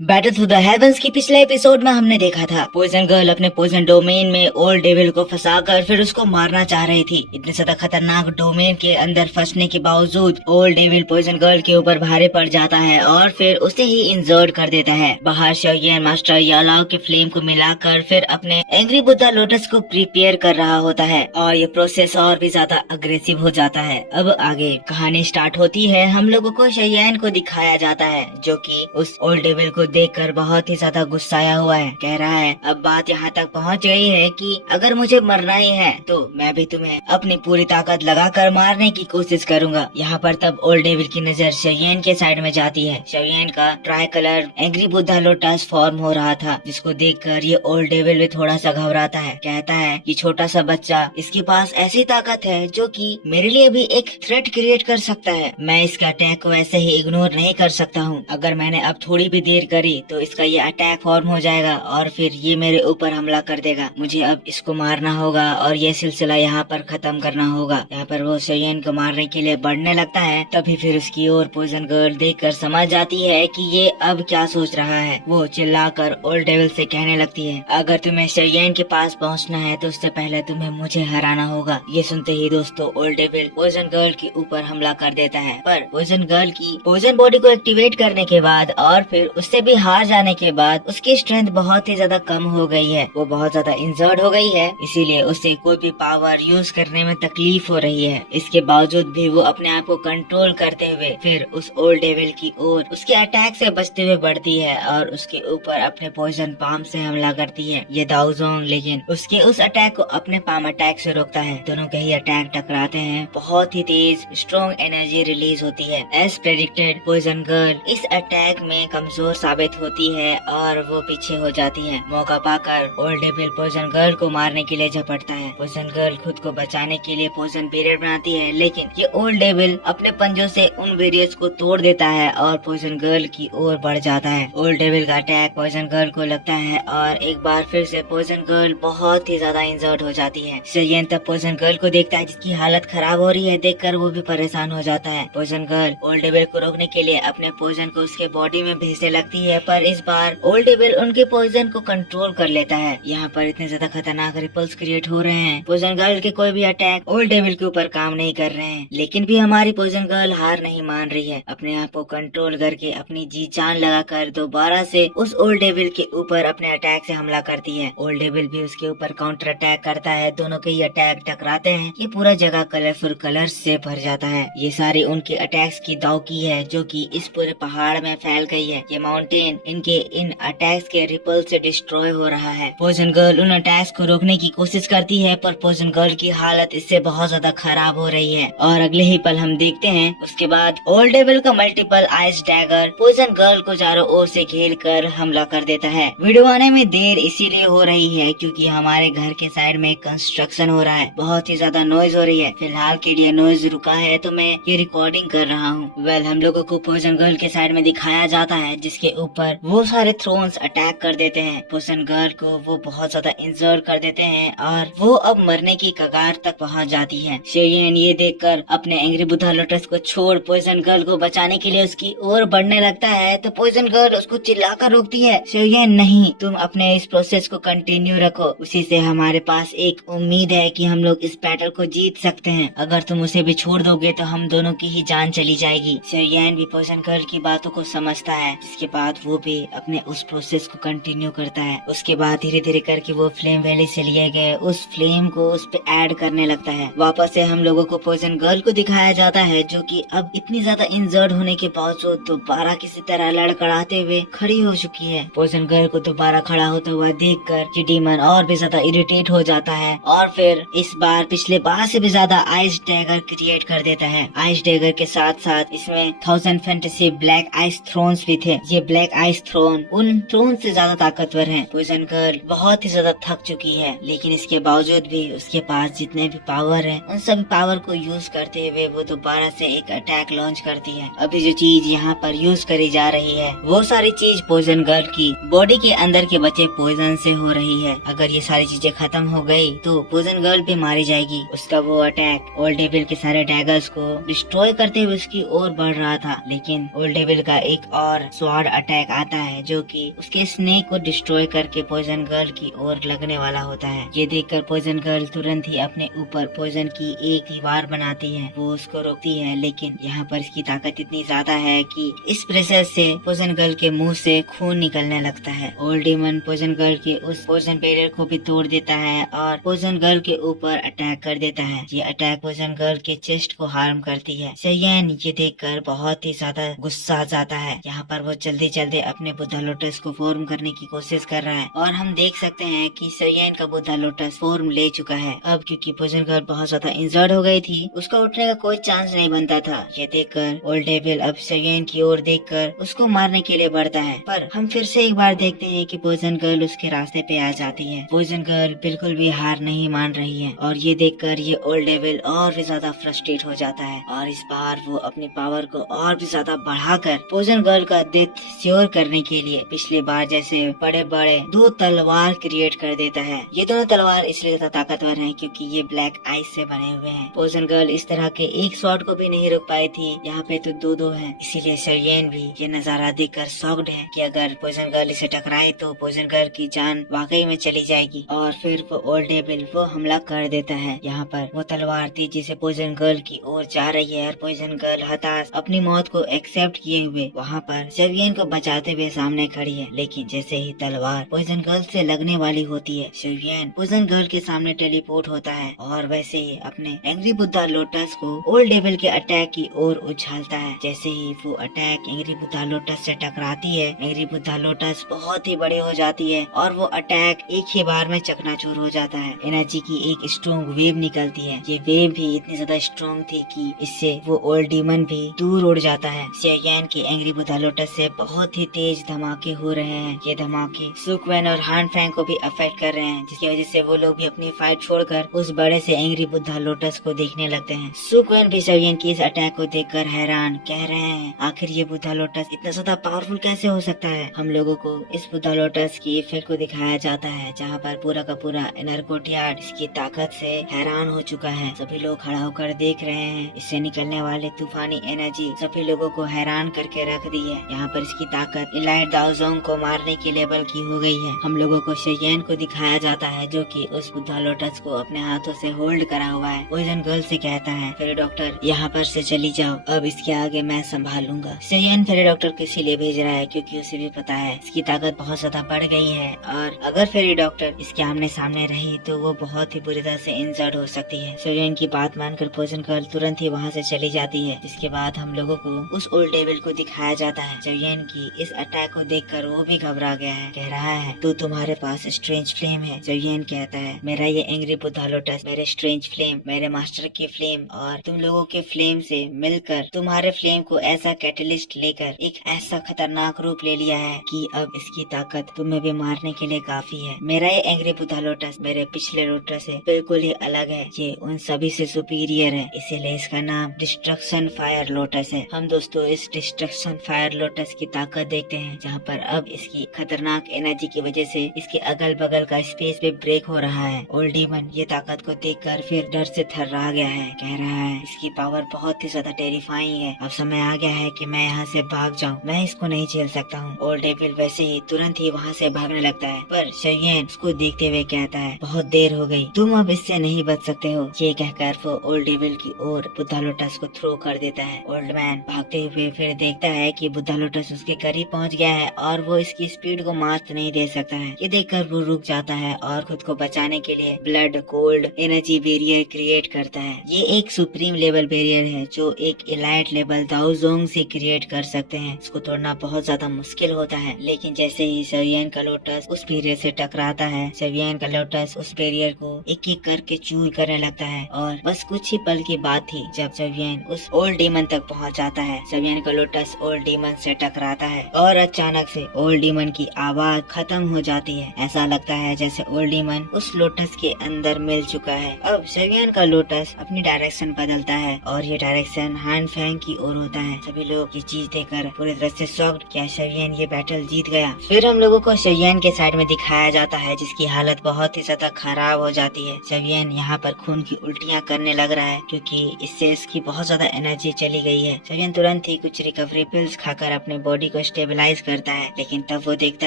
Battle through the heavens की पिछले episode में हमने देखा था पॉइजन गर्ल अपने पॉइजन डोमेन में ओल्ड डेविल को फंसाकर फिर उसको मारना चाह रही थी। इतने ज्यादा खतरनाक डोमेन के अंदर फंसने के बावजूद ओल्ड डेविल पॉइजन गर्ल के ऊपर भारी पड़ जाता है और फिर उसे ही इंजर्ड कर देता है। बाहर शोयेन मास्टर यालाओ के फ्लेम को मिलाकर फिर अपने एंग्री बुद्धा लोटस को प्रिपेयर कर रहा होता है और ये प्रोसेस और भी ज्यादा अग्रेसिव हो जाता है। अब आगे कहानी स्टार्ट होती है। हम लोगों को शोयेन को दिखाया जाता है जो कि उस ओल्ड डेविल को देखकर बहुत ही ज्यादा गुस्साया हुआ है। कह रहा है अब बात यहाँ तक पहुँच गई है कि अगर मुझे मरना ही है तो मैं भी तुम्हें अपनी पूरी ताकत लगाकर मारने की कोशिश करूंगा। यहाँ पर तब ओल्ड डेविल की नजर शोयेन के साइड में जाती है। शोयेन का try colour angry Buddha lotus form हो रहा था जिसको देखकर ये ओल्ड डेविल भी थोड़ा सा घबराता है। कहता है कि छोटा सा बच्चा, इसके पास ऐसी ताकत है जो कि मेरे लिए भी एक थ्रेट क्रिएट कर सकता है। मैं इसका अटैक को ऐसे ही इग्नोर नहीं कर सकता हूँ। अगर मैंने अब थोड़ी भी देर करी तो इसका ये अटैक फॉर्म हो जाएगा और फिर ये मेरे ऊपर हमला कर देगा। मुझे अब इसको मारना होगा और ये सिलसिला यहाँ पर खत्म करना होगा। यहाँ पर वो शोयेन को मारने के लिए बढ़ने लगता है। तभी फिर उसकी ओर पॉइजन गर्ल देखकर समझ जाती है कि ये अब क्या सोच रहा है। वो चिल्लाकर ओल्ड डेविल से कहने लगती है अगर तुम्हें शोयेन के पास पहुँचना है तो उससे पहले तुम्हें मुझे हराना होगा। ये सुनते ही दोस्तों ओल्ड डेविल पॉइजन गर्ल के ऊपर हमला कर देता है। पर पॉइजन गर्ल की पॉइजन बॉडी को एक्टिवेट करने के बाद और फिर उससे भी हार जाने के बाद उसकी स्ट्रेंथ बहुत ही ज्यादा कम हो गई है। वो बहुत ज्यादा इंजर्ड हो गई है, इसीलिए उसे कोई भी पावर यूज करने में तकलीफ हो रही है। इसके बावजूद भी वो अपने आप को कंट्रोल करते हुए फिर उस ओल्ड डेविल की ओर उसके अटैक से बचते हुए बढ़ती है और उसके ऊपर अपने पॉइजन पाम से हमला करती है। ये दाओजोंग लेकिन उसके उस अटैक को अपने पाम अटैक से रोकता है। दोनों के ही अटैक टकराते हैं। बहुत ही तेज स्ट्रॉन्ग एनर्जी रिलीज होती है। एज प्रेडिक्टेड पॉइजन गर्ल इस अटैक में कमजोर साबित होती है और वो पीछे हो जाती है। मौका पाकर ओल्ड डेविल पॉइजन गर्ल को मारने के लिए झपटता है। पॉइजन गर्ल खुद को बचाने के लिए पॉइजन बैरियर बनाती है लेकिन ये ओल्ड डेविल अपने पंजों से उन बैरियर्स को तोड़ देता है और पॉइजन गर्ल की ओर बढ़ जाता है। ओल्ड डेविल का अटैक पॉइजन गर्ल को लगता है और एक बार फिर से पॉइजन गर्ल बहुत ही ज्यादा इंजर्ड हो जाती है। शोयेन तब पॉइजन गर्ल को देखता है जिसकी हालत खराब हो रही है। देखकर वो भी परेशान हो जाता है। पॉइजन गर्ल ओल्ड डेविल को रोकने के लिए अपने पॉइजन को उसके बॉडी में भेजने लगती है पर इस बार ओल्ड डेविल उनके पॉइजन को कंट्रोल कर लेता है। यहाँ पर इतने ज्यादा खतरनाक रिपल्स क्रिएट हो रहे हैं। पॉइजन गर्ल के कोई भी अटैक ओल्ड डेविल के ऊपर काम नहीं कर रहे हैं लेकिन भी हमारी पॉइजन गर्ल हार नहीं मान रही है। अपने आप को कंट्रोल करके अपनी जी जान लगाकर दोबारा से उस ओल्ड डेविल के ऊपर अपने अटैक से हमला करती है। ओल्ड डेविल भी उसके ऊपर काउंटर अटैक करता है। दोनों के ही अटैक टकराते हैं। ये पूरा जगह कलरफुल कलर से भर जाता है। ये सारे उनके अटैक्स की दाव की है जो कि इस पूरे पहाड़ में फैल गई है। ये माउंटेन इनके इन अटैक्स के रिपल से डिस्ट्रॉय हो रहा है। पॉइजन गर्ल उन अटैक्स को रोकने की कोशिश करती है पर पॉइजन गर्ल की हालत इससे बहुत ज्यादा खराब हो रही है और अगले ही पल हम देखते हैं उसके बाद ओल्ड डेविल का multiple ice dagger poison girl को चारों ओर से घेर कर हमला कर देता है। वीडियो आने में देर इसीलिए हो रही है क्योंकि हमारे घर के साइड में कंस्ट्रक्शन हो रहा है। बहुत ही ज्यादा नॉइज हो रही है। फिलहाल के लिए नॉइज रुका है तो मैं ये रिकॉर्डिंग कर रहा हूँ। हम लोगों को पॉइजन गर्ल के साइड में दिखाया जाता है जिसके ऊपर वो सारे थ्रोन्स अटैक कर देते हैं। पॉइजन गर्ल को वो बहुत ज्यादा इंजर्ड कर देते हैं और वो अब मरने की कगार तक पहुंच जाती है। शोयेन ये देखकर अपने एंग्री बुद्धा लोटस को छोड़ पॉइजन गर्ल को बचाने के लिए उसकी ओर बढ़ने लगता है तो पॉइजन गर्ल उसको चिल्लाकर रोकती है। शोयेन नहीं, तुम अपने इस प्रोसेस को कंटिन्यू रखो। उसी से हमारे पास एक उम्मीद है कि हम लोग इस बैटल को जीत सकते हैं। अगर तुम उसे भी छोड़ दोगे तो हम दोनों की ही जान चली जाएगी। शोयेन भी पॉइजन गर्ल की बातों को समझता है जिसके बाद वो भी अपने उस प्रोसेस को कंटिन्यू करता है। उसके बाद धीरे धीरे करके वो फ्लेम वैली से लिए गए उस फ्लेम को उस पे ऐड करने लगता है। वापस से हम लोगों को पॉइजन गर्ल को दिखाया जाता है जो कि अब इतनी ज्यादा इंजर्ड होने के बावजूद दोबारा किसी तरह लड़खड़ाते हुए खड़ी हो चुकी है। पॉइजन गर्ल को दोबारा खड़ा होता हुआ देखकर ये डीमन और भी ज्यादा इरिटेट हो जाता है और फिर इस बार पिछले बार से भी ज्यादा आइस डैगर क्रिएट कर देता है। आइस डैगर के साथ साथ इसमें 1000 फैंटेसी ब्लैक आइस थ्रोन्स भी थे। ये ब्लैक आइस थ्रोन उन थ्रोन से ज्यादा ताकतवर हैं। पॉइजन गर्ल बहुत ही ज्यादा थक चुकी है लेकिन इसके बावजूद भी उसके पास जितने भी पावर है उन सभी पावर को यूज करते हुए वो दोबारा से एक अटैक लॉन्च करती है। अभी जो चीज यहाँ पर यूज करी जा रही है वो सारी चीज पॉइजन गर्ल की बॉडी के अंदर के बचे पॉइजन से हो रही है। अगर ये सारी चीजें खत्म हो गई तो पॉइजन गर्ल भी मारी जाएगी। उसका वो अटैक ओल्ड डेविल के सारे डैगर्स को डिस्ट्रॉय करते हुए उसकी ओर बढ़ रहा था लेकिन ओल्ड डेविल का एक और स्वाड अटैक आता है जो कि उसके स्नेक को डिस्ट्रॉय करके पॉइजन गर्ल की ओर लगने वाला होता है। ये देखकर पॉइजन गर्ल तुरंत ही अपने ऊपर पॉइजन की एक दीवार बनाती है, वो उसको रोकती है, लेकिन यहाँ पर इसकी ताकत इतनी ज्यादा है कि इस प्रेशर से पॉइजन गर्ल के मुंह से खून निकलने लगता है। ओल्ड डीमन पॉइजन गर्ल के उस पॉइजन बैरियर को भी तोड़ देता है और पॉइजन गर्ल के ऊपर अटैक कर देता है। ये अटैक पॉइजन गर्ल के चेस्ट को हार्म करती है। सेयन ये देखकर बहुत ही ज्यादा गुस्सा आ जाता है। यहाँ पर वो जल्दी जल्दी अपने बुद्धा लोटस को फॉर्म करने की कोशिश कर रहा है और हम देख सकते हैं कि सेयन का बुद्धा लोटस फॉर्म ले चुका है। अब क्योंकि पॉइजन गर्ल बहुत ज्यादा इंजर्ड हो गई थी, उसका उठने का कोई चांस नहीं बनता था। ये देखकर ओल्ड डेविल अब सेयन की ओर देखकर उसको मारने के लिए बढ़ता है, पर हम फिर से एक बार देखते हैं कि पॉइजन गर्ल उसके रास्ते पे आ जाती है। पॉइजन गर्ल बिल्कुल भी हार नहीं मान रही है और ये देखकर ये ओल्ड डेविल और भी ज्यादा फ्रस्ट्रेट हो जाता है और इस बार वो अपनी पावर को और भी ज्यादा बढ़ाकर पॉइजन गर्ल का डेथ श्योर करने के लिए पिछली बार जैसे बड़े बड़े 2 तलवार क्रिएट कर देता है। ये दोनों तलवार इसलिए ज्यादा ताकतवर हैं क्योंकि ये ब्लैक आइस से बने हुए हैं। पॉइजन गर्ल इस तरह के एक शॉट को भी नहीं रोक पाई थी, यहाँ पे तो 2-2 हैं। इसीलिए सेयन भी ये नजारा देखकर शॉक्ड है कि अगर पॉइजन गर्ल इसे टकराए तो पॉइजन गर्ल की जान वाकई में चली जाएगी और फिर वो ओल्ड डेविल वो हमला कर देता है। यहाँ पर वो तलवार तेजी से पॉइजन गर्ल की ओर जा रही है और पॉइजन गर्ल हताश अपनी मौत को एक्सेप्ट किए हुए वहाँ पर सेवियन को बचाते हुए सामने खड़ी है। लेकिन जैसे ही तलवार पॉइजन गर्ल से लगने वाली होती है, सेवियन पॉइजन गर्ल के सामने टेलीपोर्ट होता है और वैसे ही अपने एंग्री बुद्धा लोटस को ओल्ड डेविल के अटैक की ओर उछालता है। जैसे ही वो अटैक एंग्री बुद्धा लोटस से टकराती है, एंग्री बुद्धा लोटस बहुत ही बड़ी हो जाती है और वो अटैक एक ही बार में चकनाचूर हो जाता है। एनर्जी की एक स्ट्रॉन्ग वेव निकलती है। ये वेव भी इतनी ज्यादा स्ट्रॉन्ग थी कि इससे वो ओल्ड डीमन भी दूर उड़ जाता है। सेयन के एंग्री बुद्धा लोटस से बहुत ही तेज धमाके हो रहे हैं। ये धमाके सुक्वेन और हान फैंग को भी अफेक्ट कर रहे हैं, जिसकी वजह से वो लोग भी अपनी फाइट छोड़कर उस बड़े से एंग्री बुद्धा लोटस को देखने लगते हैं। सुक्वेन भी सेयन की इस अटैक को देखकर हैरान कह रहे हैं, आखिर ये बुद्धा लोटस इतना ज्यादा पावरफुल कैसे हो सकता है। हम लोगों को इस बुद्धा लोटस की इफेक्ट को दिखाया जाता है, जहाँ पर पूरा का पूरा इनर कोर्टयार्ड इसकी ताकत से हैरान हो चुका है। सभी लोग खड़ा होकर देख रहे हैं। इससे निकलने वाले तूफानी एनर्जी सभी लोगों को हैरान करके रख दी है। यहाँ पर इसकी ताकत इलाइट दाओजोंग को मारने के लेवल की हो गई है। हम लोगों को सेयन को दिखाया जाता है जो कि उस बुद्धा लोटस को अपने हाथों से होल्ड करा हुआ है। पॉइजन गर्ल से कहता है, फिर डॉक्टर यहाँ पर से चली जाओ, अब इसके आगे मैं संभाल लूंगा। सेयन फिर डॉक्टर को इसीलिए भेज रहा है क्योंकि उसे भी पता है इसकी ताकत बहुत ज्यादा बढ़ गई है और अगर फेरी डॉक्टर इसके आमने सामने रही तो वो बहुत ही बुरी तरह से इंजर्ड हो सकती है। सेयन की बात मानकर पॉइजन गर्ल तुरंत ही वहाँ से चली जाती है। जिसके बाद हम लोगों को उस ओल्ड डेविल को दिखाया जाता है। सेयन की इस अटैक को देखकर वो भी घबरा गया है। कह रहा है, तो तुम्हारे पास स्ट्रेंज फ्लेम है। सेयन कहता है, मेरा ये एंग्री बुद्धा लोटस मेरे स्ट्रेंज फ्लेम, मेरे मास्टर की फ्लेम और तुम लोगों के फ्लेम से मिलकर तुम्हारे फ्लेम को ऐसा कैटलिस्ट लेकर एक ऐसा खतरनाक रूप ले लिया है कि अब इसकी ताकत तुम्हें भी मारने के लिए काफी है। मेरा ये एंग्री बुद्धा लोटस मेरे पिछले लोटस से बिल्कुल ही अलग है। ये उन सभी से सुपीरियर है, इसीलिए इसका नाम डिस्ट्रक्शन फायर लोटस है। हम दोस्तों इस डिस्ट्रक्शन फायर लोटस की ताकत देखते हैं, जहाँ पर अब इसकी खतरनाक एनर्जी की वजह से इसके अगल बगल का स्पेस भी ब्रेक हो रहा है। ओल्ड डीमन ये ताकत को देखकर फिर डर से थर्रा गया है। कह रहा है, इसकी पावर बहुत ही ज्यादा टेरिफाइंग है। अब समय आ गया है कि मैं यहाँ से भाग जाऊँ, मैं इसको नहीं झेल सकता हूँ। ओल्ड डेविल वैसे ही तुरंत ही वहाँ से भागने लगता है, पर सेयन उसको देखते हुए कहता है, बहुत देर हो गई, तुम अब इससे नहीं बच सकते हो। ये कहकर वो ओल्ड डेविल की ओर बुद्धा लोटस को थ्रो कर देता है। ओल्ड मैन भागते हुए फिर देखता है कि बुद्धा लोटस उसके करीब पहुँच गया है और वो इसकी स्पीड को मात नहीं दे सकता है। ये देखकर वो रुक जाता है और खुद को बचाने के लिए blood cold energy barrier create करता है। ये एक सुप्रीम लेवल बैरियर है जो एक इलाइट लेवल दाओजोंग से क्रिएट कर सकते हैं। इसको तोड़ना बहुत ज्यादा मुश्किल होता है, लेकिन जैसे ही सेयन का लोटस उस बैरियर से टकराता है, सेयन का लोटस उस बैरियर को एक एक करके चूर करने लगता है और बस कुछ ही पल की बात थी जब सेयन उस ओल्ड डीमन तक पहुंच जाता है। सेयन का लोटस ओल्ड डीमन से टकराता है और अचानक से ओल्ड डीमन की आवाज खत्म हो जाती है। ऐसा लगता है जैसे ओल्ड डीमन उस लोटस के अंदर मिल चुका है। अब सेयन का लोटस अपनी डायरेक्शन बदलता है और ये डायरेक्शन हान फैंग की ओर होता है। सभी लोग ये चीज देखकर पूरी तरह से शॉक्ड, क्या सेयन ये बैटल जीत गया। फिर हम लोगों को सेयन के साइड में दिखाया जाता है जिसकी हालत बहुत ही ज्यादा खराब हो जाती है। सेयन यहाँ पर खून की उल्टियाँ करने लग रहा है क्योंकि इससे इसकी बहुत ज्यादा एनर्जी चली गई है। सेयन तुरंत ही कुछ रिकवरी पिल्स खाकर अपने बॉडी को स्टेबलाइज करता है, लेकिन तब वो देखता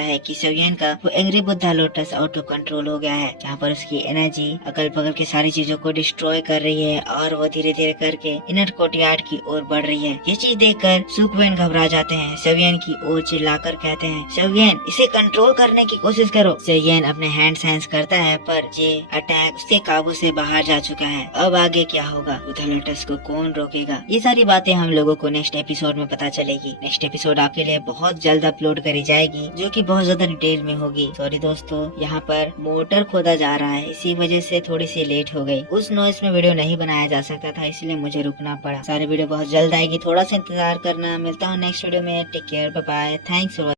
है कि सेवियन का वो angry Buddha lotus out of control हो गया है, जहाँ पर उसकी एनर्जी अगल बगल की सारी चीजों को डिस्ट्रॉय कर रही है और वो धीरे धीरे करके इनर कोर्टयार्ड की ओर बढ़ रही है। ये चीज देखकर सुक्वेन घबरा जाते हैं, सेवियन की ओर चिल्लाकर कहते हैं, सेवियन इसे कंट्रोल करने की कोशिश करो। सेवियन अपने हैंड साइंस करता है, पर ये अटैक उसके काबू से बाहर जा चुका है। अब आगे क्या होगा, बुद्धा लोटस को कौन रोकेगा, ये सारी बातें हम लोगों को नेक्स्ट एपिसोड में पता चलेगी। नेक्स्ट एपिसोड आपके लिए बहुत जल्द अपलोड करी जाएगी, जो कि बहुत ज्यादा डिटेल में होगी। सॉरी दोस्तों, यहाँ पर मोटर खोदा जा रहा है, इसी वजह से थोड़ी सी लेट हो गई। उस नॉइस में वीडियो नहीं बनाया जा सकता था, इसलिए मुझे रुकना पड़ा। सारी वीडियो बहुत जल्द आएगी, थोड़ा सा इंतजार करना। मिलता हूँ नेक्स्ट वीडियो में। Take care, bye bye, thanks for